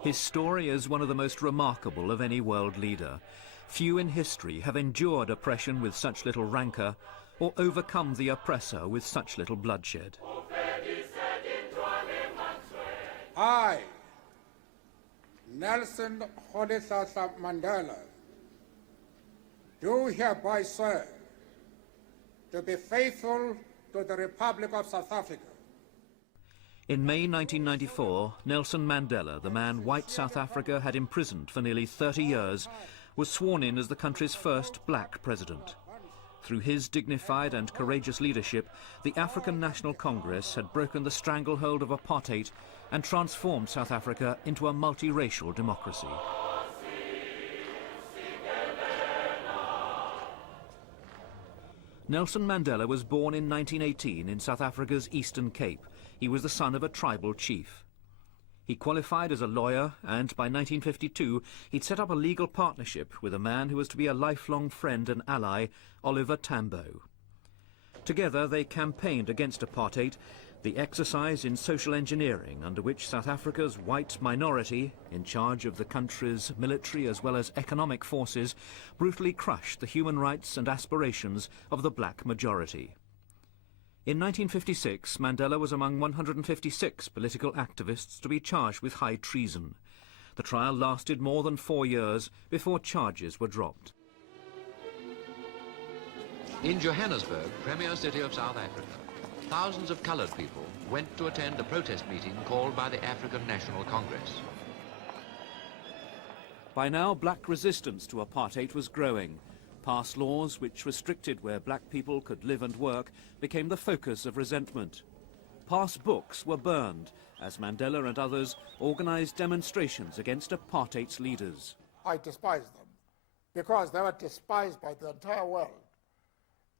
His story is one of the most remarkable of any world leader. Few in history have endured oppression with such little rancour or overcome the oppressor with such little bloodshed. I, Nelson Mandela, do hereby swear to be faithful to the Republic of South Africa. In May 1994, Nelson Mandela, the man white South Africa had imprisoned for nearly 30 years, was sworn in as the country's first black president. Through his dignified and courageous leadership, the African National Congress had broken the stranglehold of apartheid and transformed South Africa into a multiracial democracy. Nelson Mandela was born in 1918 in South Africa's Eastern Cape. He was the son of a tribal chief. He qualified as a lawyer, and by 1952 he'd set up a legal partnership with a man who was to be a lifelong friend and ally, Oliver Tambo. Together they campaigned against apartheid, the exercise in social engineering under which South Africa's white minority, in charge of the country's military as well as economic forces, brutally crushed the human rights and aspirations of the black majority. In 1956, Mandela was among 156 political activists to be charged with high treason. The trial lasted more than 4 years before charges were dropped. In Johannesburg, premier city of South Africa, thousands of coloured people went to attend a protest meeting called by the African National Congress. By now, black resistance to apartheid was growing. Past laws which restricted where black people could live and work became the focus of resentment. Past books were burned as Mandela and others organised demonstrations against apartheid's leaders. I despise them because they were despised by the entire world.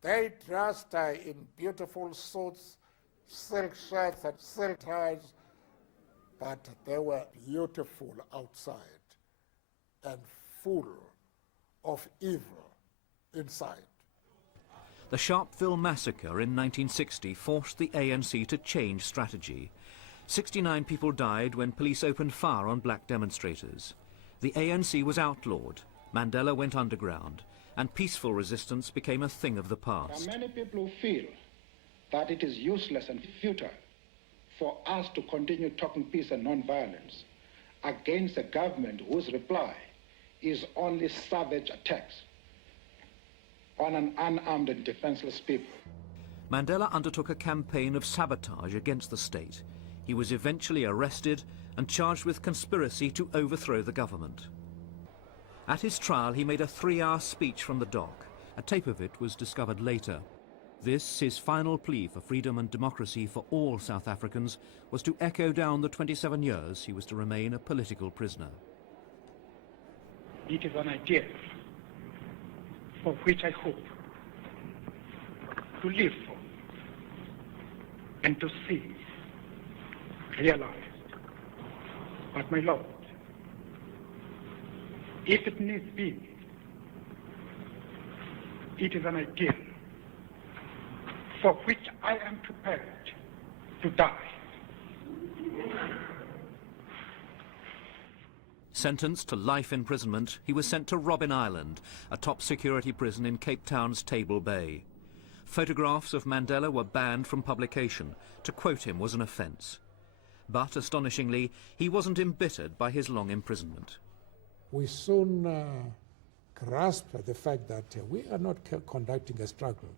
They dressed in beautiful suits, silk shirts and silk ties, but they were beautiful outside and full of evil inside. The Sharpeville massacre in 1960 forced the ANC to change strategy. 69 people died when police opened fire on black demonstrators. The ANC was outlawed, Mandela went underground, and peaceful resistance became a thing of the past. There are many people who feel that it is useless and futile for us to continue talking peace and non-violence against a government whose reply is only savage attacks on an unarmed and defenseless people. Mandela undertook a campaign of sabotage against the state. He was eventually arrested and charged with conspiracy to overthrow the government. At his trial, he made a 3-hour speech from the dock. A tape of it was discovered later. This, his final plea for freedom and democracy for all South Africans, was to echo down the 27 years he was to remain a political prisoner. It is an ideal for which I hope to live for and to see realized. But my Lord, if it needs be, it is an ideal for which I am prepared to die. Sentenced to life imprisonment, he was sent to Robben Island, a top security prison in Cape Town's Table Bay. Photographs of Mandela were banned from publication. To quote him was an offence. But, astonishingly, he wasn't embittered by his long imprisonment. We soon grasped the fact that we are not conducting a struggle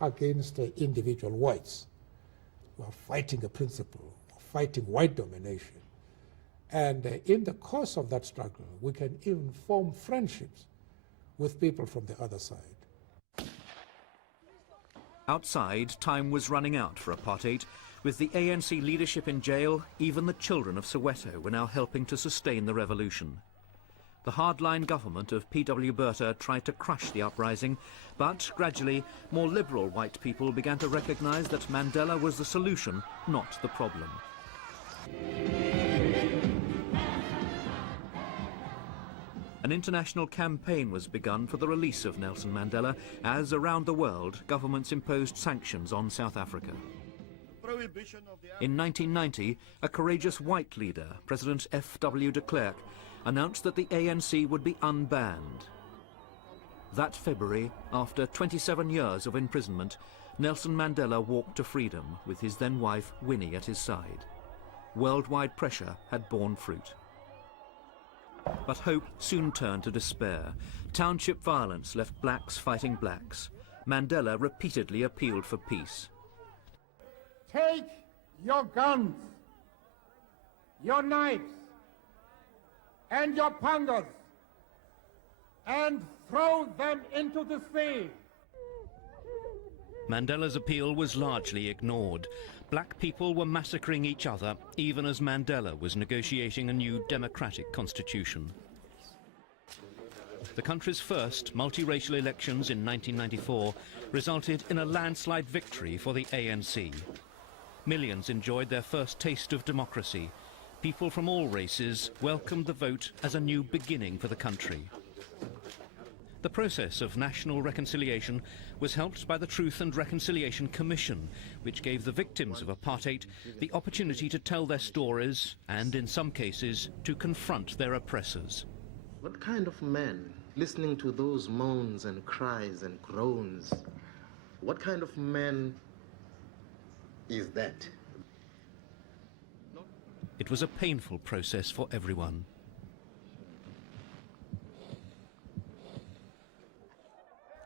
against individual whites. We are fighting a principle, fighting white domination. And in the course of that struggle, we can even form friendships with people from the other side. Outside, time was running out for apartheid. With the ANC leadership in jail, even the children of Soweto were now helping to sustain the revolution. The hardline government of P.W. Botha tried to crush the uprising, but gradually more liberal white people began to recognise that Mandela was the solution, not the problem. An international campaign was begun for the release of Nelson Mandela as, around the world, governments imposed sanctions on South Africa. In 1990, a courageous white leader, President F.W. de Klerk, announced that the ANC would be unbanned. That February, after 27 years of imprisonment, Nelson Mandela walked to freedom with his then wife Winnie at his side. Worldwide pressure had borne fruit. But hope soon turned to despair. Township violence left blacks fighting blacks. Mandela repeatedly appealed for peace. Take your guns, your knives, and your pangas, and throw them into the sea. Mandela's appeal was largely ignored. Black people were massacring each other, even as Mandela was negotiating a new democratic constitution. The country's first multiracial elections in 1994 resulted in a landslide victory for the ANC. Millions enjoyed their first taste of democracy. People from all races welcomed the vote as a new beginning for the country. The process of national reconciliation was helped by the Truth and Reconciliation Commission, which gave the victims of apartheid the opportunity to tell their stories and, in some cases, to confront their oppressors. What kind of man, listening to those moans and cries and groans, what kind of man is that? It was a painful process for everyone.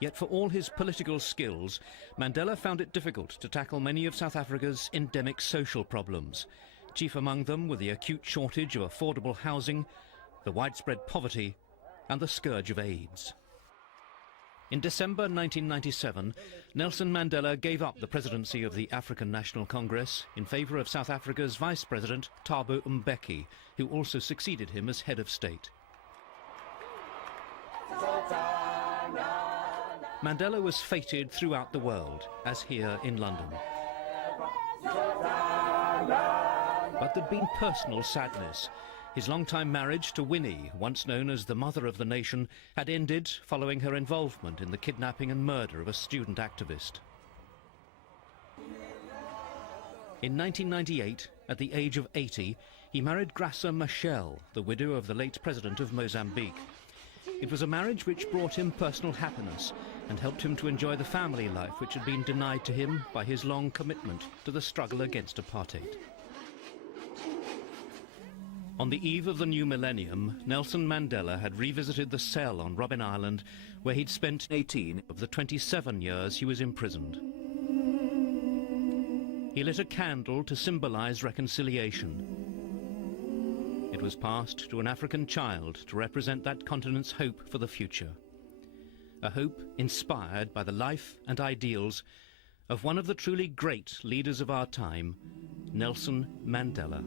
Yet for all his political skills, Mandela found it difficult to tackle many of South Africa's endemic social problems. Chief among them were the acute shortage of affordable housing, the widespread poverty, and the scourge of AIDS. In December 1997, Nelson Mandela gave up the presidency of the African National Congress in favour of South Africa's Vice President Thabo Mbeki, who also succeeded him as head of state. Mandela was feted throughout the world, as here in London. But there'd been personal sadness. His long-time marriage to Winnie, once known as the mother of the nation, had ended following her involvement in the kidnapping and murder of a student activist. In 1998, at the age of 80, he married Graça Machel, the widow of the late president of Mozambique. It was a marriage which brought him personal happiness and helped him to enjoy the family life which had been denied to him by his long commitment to the struggle against apartheid. On the eve of the new millennium, Nelson Mandela had revisited the cell on Robben Island, where he'd spent 18 of the 27 years he was imprisoned. He lit a candle to symbolize reconciliation. It was passed to an African child to represent that continent's hope for the future. A hope inspired by the life and ideals of one of the truly great leaders of our time, Nelson Mandela.